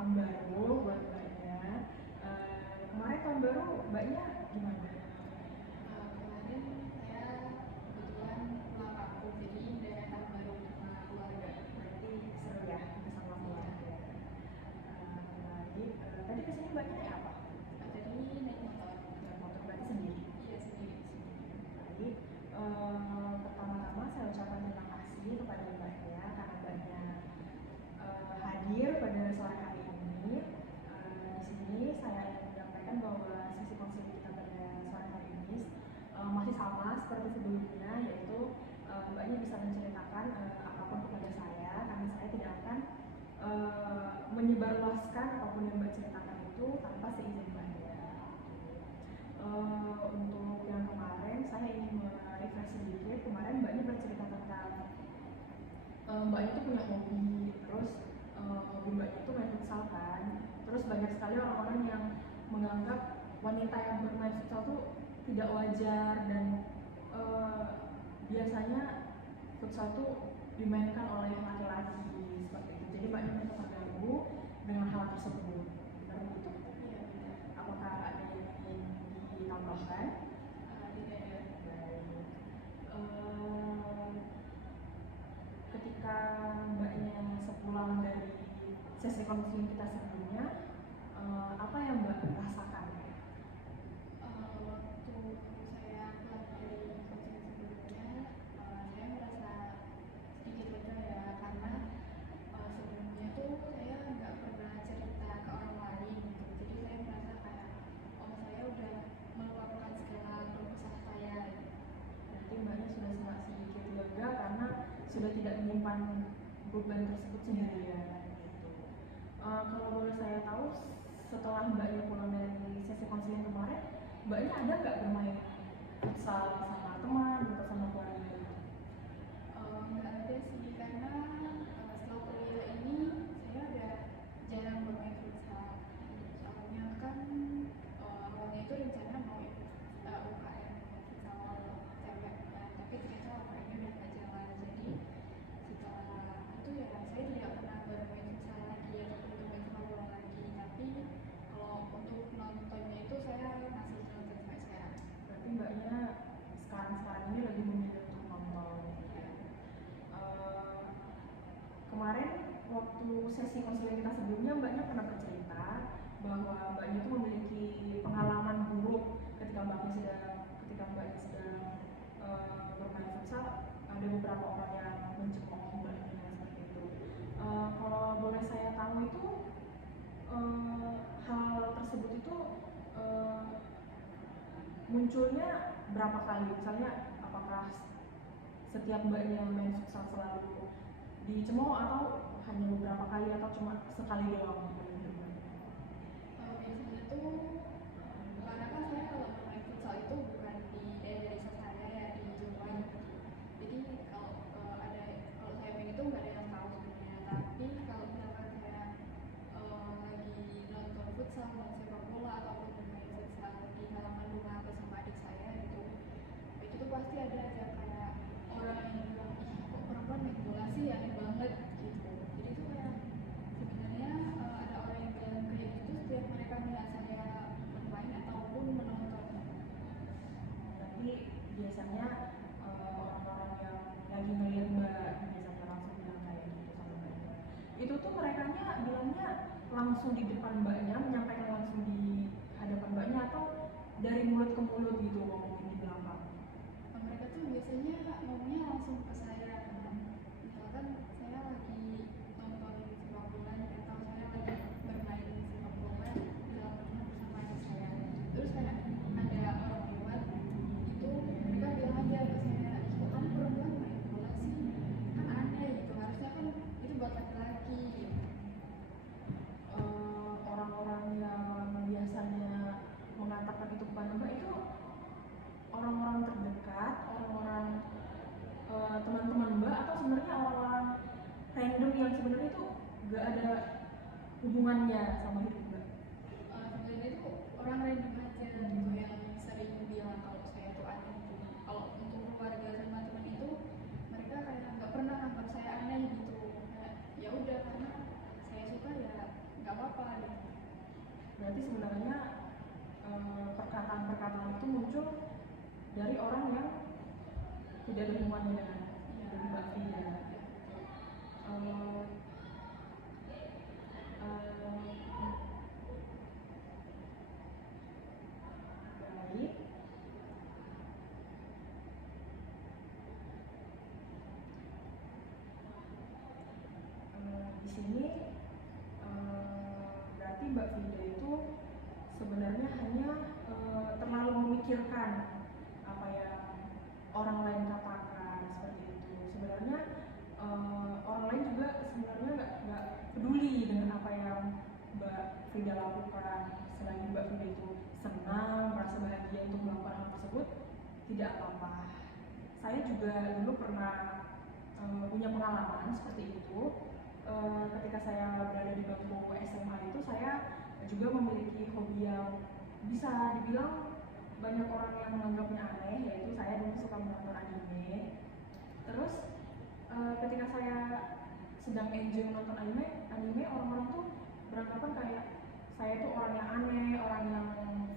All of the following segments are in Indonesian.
tahun baru buat mbaknya. Kemarin tahun baru mbaknya gimana? Kemarin saya kebetulan pulang kampung, jadi udah tahun baru sama keluarga. Berarti seru ya bersama keluarga. Tadi kesini mbaknya naik apa? Tadi naik motor. Naik motor berarti sendiri? Iya, sendiri. Baik. Pertama-tama saya ucapkan terima kasih kepada mbaknya karena mbaknya hadir pada sore hari ini. Di sini saya ingin menyampaikan bahwa sesi konseling kita pada sore hari ini masih sama seperti sebelumnya, yaitu mbaknya bisa menceritakan apapun kepada saya, karena saya tidak akan menyebarluaskan apapun yang mbak ceritakan itu tanpa seizin mbaknya. Untuk yang kemarin saya ingin merefresh sedikit. Kemarin mbaknya bercerita tentang mbaknya itu punya hobi, terus hobi mbaknya itu main futsal kan. Terus banyak sekali orang-orang yang menganggap wanita yang bermain futsal itu tidak wajar, dan biasanya futsal itu dimainkan oleh laki-laki seperti itu. Jadi mbaknya merasa terganggu dengan hal tersebut. Benar begitu? Iya, benar. Apakah ada yang ingin ditambahkan? Tidak ada. Baik. Ketika mbaknya sepulang dari sesi konseling kita sebelumnya, apa yang mbak rasakan? Waktu saya pulang dari coaching sebelumnya, saya merasa sedikit lega ya, karena sebelumnya tuh saya nggak pernah cerita ke orang lain gitu. Jadi saya merasa kayak, oh saya udah meluapkan segala keluh kesah saya. Berarti mbaknya sudah sedikit lega karena sudah tidak menyimpan beban tersebut sendirian. Kalau boleh saya tahu, setelah mbaknya pulang dari sesi konseling kemarin, mbaknya ada nggak bermain futsal sama teman atau sama keluarga? Nggak ada sih, karena setelah kuliah ini saya udah jarang bermain futsal. Soalnya kan awalnya itu rencana mau ikut UKM futsal cewek, tapi ternyata UKM-nya udah nggak jalan. Jadi setelah itu ya saya tidak pernah bermain futsal lagi ataupun bermain sepak bola lagi. Tapi kalau untuk nontonnya itu saya masih nonton sampai sekarang. Berarti mbaknya sekarang ini lebih memilih untuk nonton. Kemarin waktu sesi konseling kita sebelumnya, mbaknya pernah bercerita bahwa mbaknya itu memiliki pengalaman buruk ketika mbaknya sedang bermain futsal. Ada beberapa orang yang mencemoohi mbaknya seperti itu. Kalau boleh saya tahu itu hal tersebut itu munculnya berapa kali? Misalnya apakah setiap mbaknya main futsal selalu dicemooh, atau hanya beberapa kali, atau cuma sekali doang? Biasanya tuh karena kan saya kalau bermain futsal itu bukan di daerah desa saya ya, di Jombang. Jadi kalau saya main itu nggak ada yang tahu sebenarnya. Tapi kalau misalkan saya lagi nonton futsal, nonton sepak bola ataupun bermain futsal di halaman rumah bersama adik saya gitu, itu tuh pasti ada aja kayak orang yang bilang, ih kok perempuan main bola sih, aneh banget gitu. Jadi itu kayak sebenarnya ada orang yang bilang kayak gitu setiap mereka melihat saya bermain ataupun menonton. Berarti biasanya orang-orang yang lagi ngeliat mbak biasanya langsung bilang kayak gitu sama mbaknya. Itu tuh mereka bilangnya langsung di depan mbaknya, menyampaikan langsung di hadapan mbaknya, atau dari mulut ke mulut gitu ngomongin di belakang? Mereka tuh biasanya ngomongnya langsung ke saya. Misalkan saya lagi nonton sepak bola atau saya lagi bermain sepak bola di dalam rumah bersama adik saya, terus kayak ada orang lewat itu, mereka bilang aja ke saya, ih kok kamu perempuan main bola sih, kan aneh gitu, harusnya kan itu buat laki-laki gitu. Orang-orang yang biasanya mengatakan itu kepada mbak itu orang-orang terdekat, orang-orang teman-teman mbak, atau sebenarnya orang-orang random yang sebenarnya itu gak ada hubungannya sama hidup mbak? Sebenarnya itu orang random aja gitu yang sering bilang kalau saya tuh aneh gitu. Kalau untuk keluarga sama teman itu mereka kayak nggak pernah anggap saya aneh gitu. Ya udah, karena saya suka ya nggak apa-apa apa gitu. Berarti sebenarnya perkataan-perkataan itu muncul dari orang yang tidak ada hubungannya dengan Mbak Frida. Baik. Di sini berarti Mbak Frida itu sebenarnya hanya terlalu memikirkan apa yang orang lain katakan seperti itu. Sebenarnya orang lain juga sebenarnya nggak peduli dengan apa yang Mbak Frida lakukan. Selagi Mbak Frida itu senang, merasa bahagia untuk melakukan hal tersebut, tidak apa-apa. Saya juga dulu pernah punya pengalaman seperti itu. Ketika saya berada di bangku SMA itu, saya juga memiliki hobi yang bisa dibilang banyak orang yang menganggapnya aneh, yaitu saya dulu suka menonton anime. Terus ketika saya sedang enjoy menonton anime orang-orang tuh beranggapan kayak saya tuh orang yang aneh, orang yang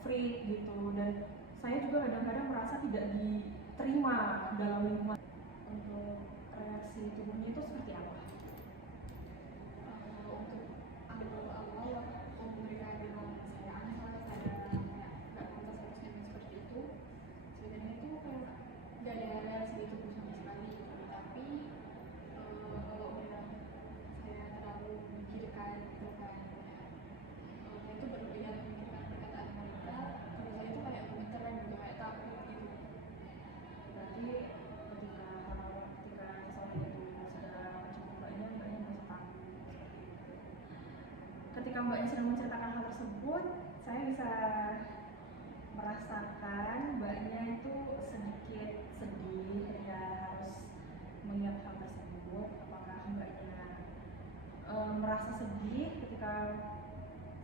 freak gitu, dan saya juga kadang-kadang merasa tidak diterima dalam lingkungan. Untuk reaksi tubuhnya itu seperti apa? Untuk awal memberikan bilang saya aneh lah, saya kayak nggak pantas harusnya seperti itu. Sebenarnya itu kayak nggak ada reaksi itu sama sekali gitu. Tapi kalau udah saya terlalu memikirkan gitu kan, saya itu berlebihan memikirkan perkataan mereka, terus saya itu kayak gemeteran gitu, kayak takut gitu. Berarti ketika seseorang itu sudah mencukupi mbaknya merasa takut. Ketika mbaknya sedang menceritakan hal tersebut, saya bisa merasakan mbaknya itu sedikit sedih ketika harus mengingat hal tersebut. Apakah mbaknya merasa sedih ketika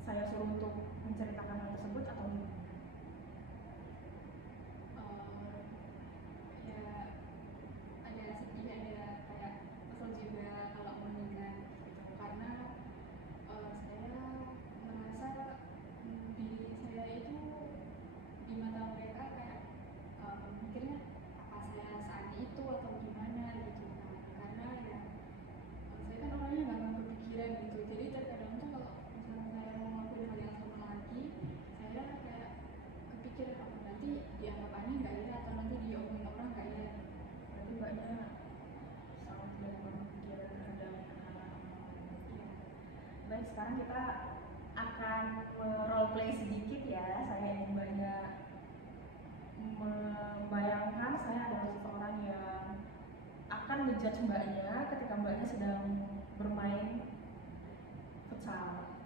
saya suruh untuk menceritakan hal tersebut atau tidak? Ya ada sedih, ada kayak kesel juga kalau mendengar gitu, karena saya merasa diri saya itu di mata mereka kayak mikirnya apa saya saat itu atau gimana gitu kan, karena ya saya kan orangnya nggak berpikiran gitu, jadi terkadang tuh kalau misalnya saya mau ngelakuin hal yang sama lagi, saya kayak kepikir apa nanti dianggap aneh nggak ya, atau nanti diomongin orang nggak ya. Berarti mbaknya sangat tidak berpikiran terhadap hal-hal. Baik, sekarang kita akan role play sedikit ya. Saya ingin mbaknya membayangkan saya adalah seseorang yang akan ngejudge mbaknya ketika mbaknya sedang bermain futsal.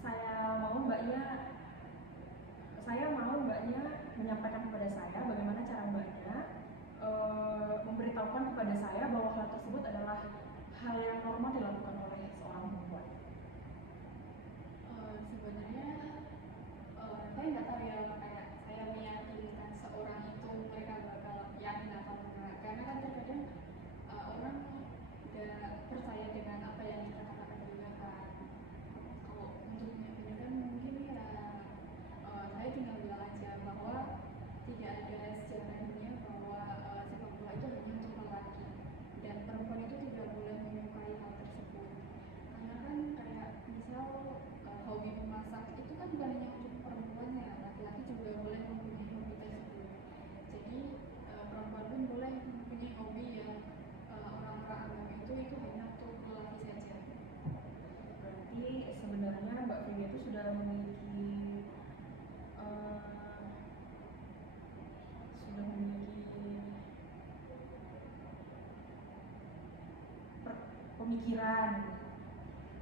Saya mau mbaknya menyampaikan kepada saya bagaimana cara mbaknya memberitahukan kepada saya bahwa hal tersebut adalah hal yang normal dilakukan oleh seorang perempuan. Sebenarnya saya nggak tahu ya, kayak saya meyakinkan seorang itu mereka bakal yakin atau enggak, karena kan terkadang orang nggak percaya dengan apa yang kita katakan juga kan. Kalau untuk meyakinkan mungkin ya saya tinggal bilang aja bahwa tidak ada sejarah dunia bahwa sepak bola itu hanya untuk lelaki, dan perempuan itu tidak boleh menyukai hal tersebut. Karena kan kayak misal hobi memasak itu kan bukan hanya untuk perempuan ya, laki-laki juga boleh mempunyai hobi tersebut. Jadi perempuan pun boleh mempunyai hobi yang orang-orang anggap itu hanya untuk lelaki saja. Berarti sebenarnya Mbak Frida itu sudah memiliki pemikiran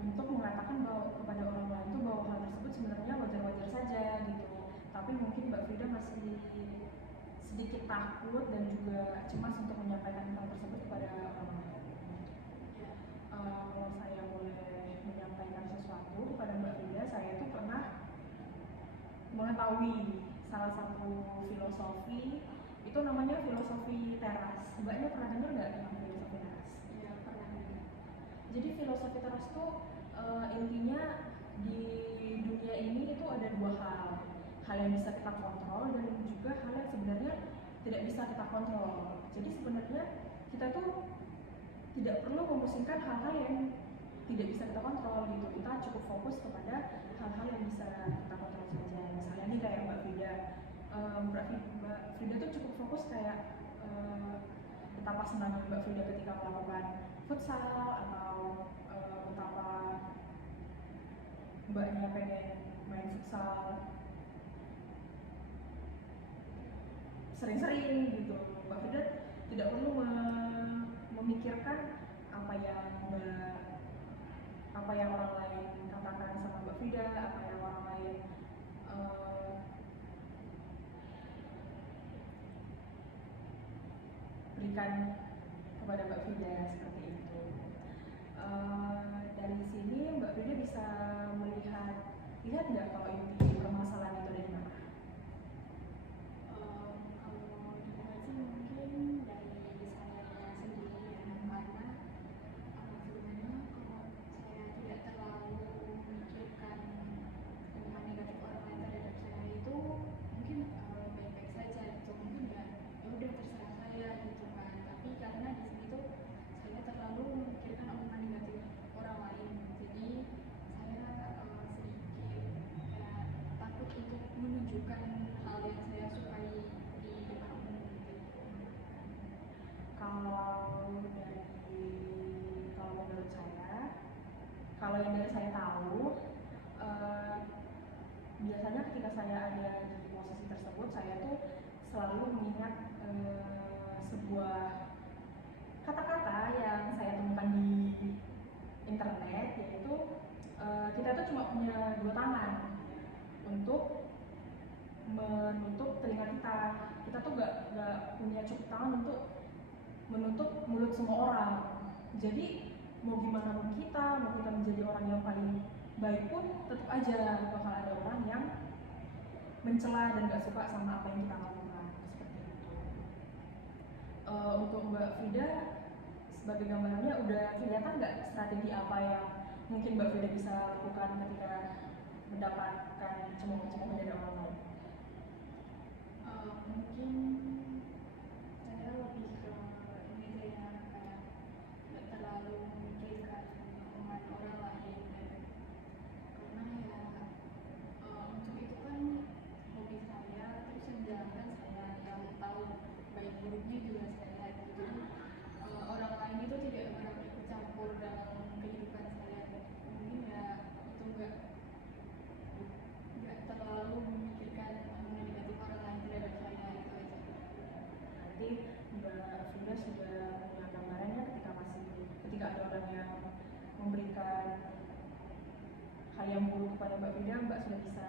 untuk mengatakan bahwa kepada orang lain itu bahwa hal tersebut sebenarnya wajar-wajar saja gitu. Tapi mungkin Mbak Frida masih sedikit takut dan juga cemas untuk menyampaikan hal tersebut kepada orang lain. Kalau saya boleh menyampaikan sesuatu kepada Mbak Frida, saya itu pernah mengetahui salah satu filosofi, itu namanya filosofi teras. Mbaknya pernah dengar nggak tentang filosofi teras? Iya, pernah. Jadi filosofi teras itu intinya di dunia ini itu ada dua hal yang bisa kita kontrol dan juga hal yang sebenarnya tidak bisa kita kontrol. Jadi sebenarnya kita tuh tidak perlu memusingkan hal-hal yang tidak bisa kita kontrol gitu. Kita cukup fokus kepada hal-hal yang bisa kita kontrol saja. Misalnya nih kayak Mbak Frida, Mbak Frida tuh cukup fokus kayak betapa senangnya Mbak Frida ketika melakukan futsal atau betapa Mbaknya pengen main futsal sering-sering gitu. Mbak Frida tidak perlu memikirkan apa yang orang lain katakan sama Mbak Frida, apa yang orang lain berikan kepada Mbak Frida seperti itu. Dari sini Mbak Frida bisa lihat nggak kalau inti permasalahan itu dari mana? Kalau dilihat sih mungkin dari saya sendiri ya, karena sebenarnya kalau saya tidak terlalu memikirkan omongan negatif orang lain terhadap saya itu mungkin baik-baik saja gitu, mungkin ya udah terserah saya gitu kan. Tapi karena di sini tuh saya terlalu memikirkan omongan negatif orang lain, jadi saya sedikit kayak takut untuk menunjukkan hal yang saya sukai di depan umum gitu. Kalau menurut saya, kalau yang dari saya tahu, biasanya ketika saya ada di posisi tersebut, saya tuh selalu mengingat sebuah kata-kata yang saya temukan di internet, yaitu kita tuh cuma punya dua tangan untuk menutup telinga kita. Kita tuh gak punya cukup tangan untuk menutup mulut semua orang. Jadi mau gimana pun mau kita menjadi orang yang paling baik pun, tetap aja bakal ada orang yang mencela dan gak suka sama apa yang kita lakukan. Seperti itu. Untuk Mbak Frida, sebagai gambarannya udah kelihatan nggak strategi apa yang mungkin Mbak Frida bisa lakukan ketika mendapatkan cemooh-cemooh dari orang lain? Mungkin saya lebih ke ini saya kayak nggak terlalu memikirkan omongan orang lain ya. Karena ya untuk itu kan hobi saya, terus yang menjalankan saya, yang tahu baik buruknya juga saya gitu. Jadi orang lain itu tidak pernah ikut campur dalam kehidupan saya. Mungkin ya itu nggak terlalu memikirkan omongan negatif orang lain terhadap saya, itu aja. Nanti Mbak Frida sudah punya gambarannya ketika ada orang yang memberikan hal yang buruk kepada Mbak Frida, Mbak sudah bisa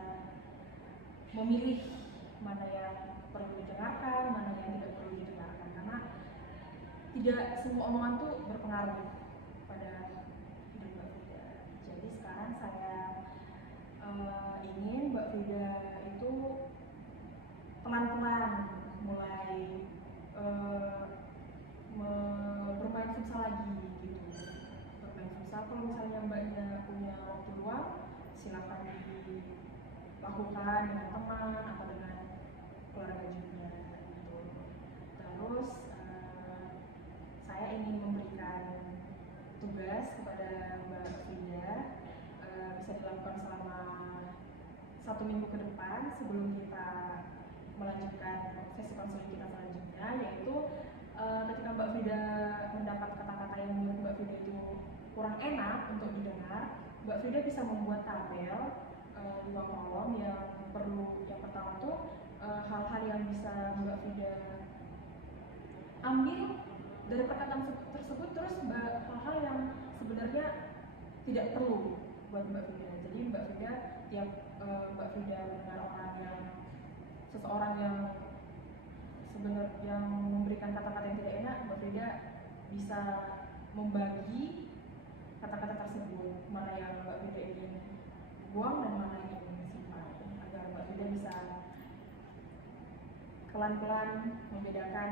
memilih mana yang perlu didengarkan, mana yang tidak perlu didengarkan, karena tidak semua omongan tuh berpengaruh pada hidup Mbak Frida. Jadi sekarang saya ingin Mbak Frida itu pelan-pelan mulai bermain futsal lagi gitu. Bermain futsal, kalau misalnya Mbaknya punya waktu luang, silakan dilakukan dengan teman atau dengan keluarga juga gitu. Terus saya ingin memberikan tugas kepada Mbak Frida, bisa dilakukan selama 1 minggu ke depan sebelum kita melanjutkan sesi konseling kita selanjutnya, yaitu ketika Mbak Frida mendapat kata-kata yang menurut Mbak Frida itu kurang enak untuk didengar, Mbak Frida bisa membuat tabel 2 kolom yang pertama tuh hal-hal yang bisa Mbak Frida ambil dari perkataan tersebut, terus hal-hal yang sebenarnya tidak perlu buat Mbak Frida. Jadi Mbak Frida, tiap Mbak Frida mendengar seseorang yang memberikan kata-kata yang tidak enak, Mbak Frida bisa membagi kata-kata tersebut, mana yang Mbak Frida ingin buang dan mana yang ingin simpan, agar Mbak Frida bisa pelan-pelan membedakan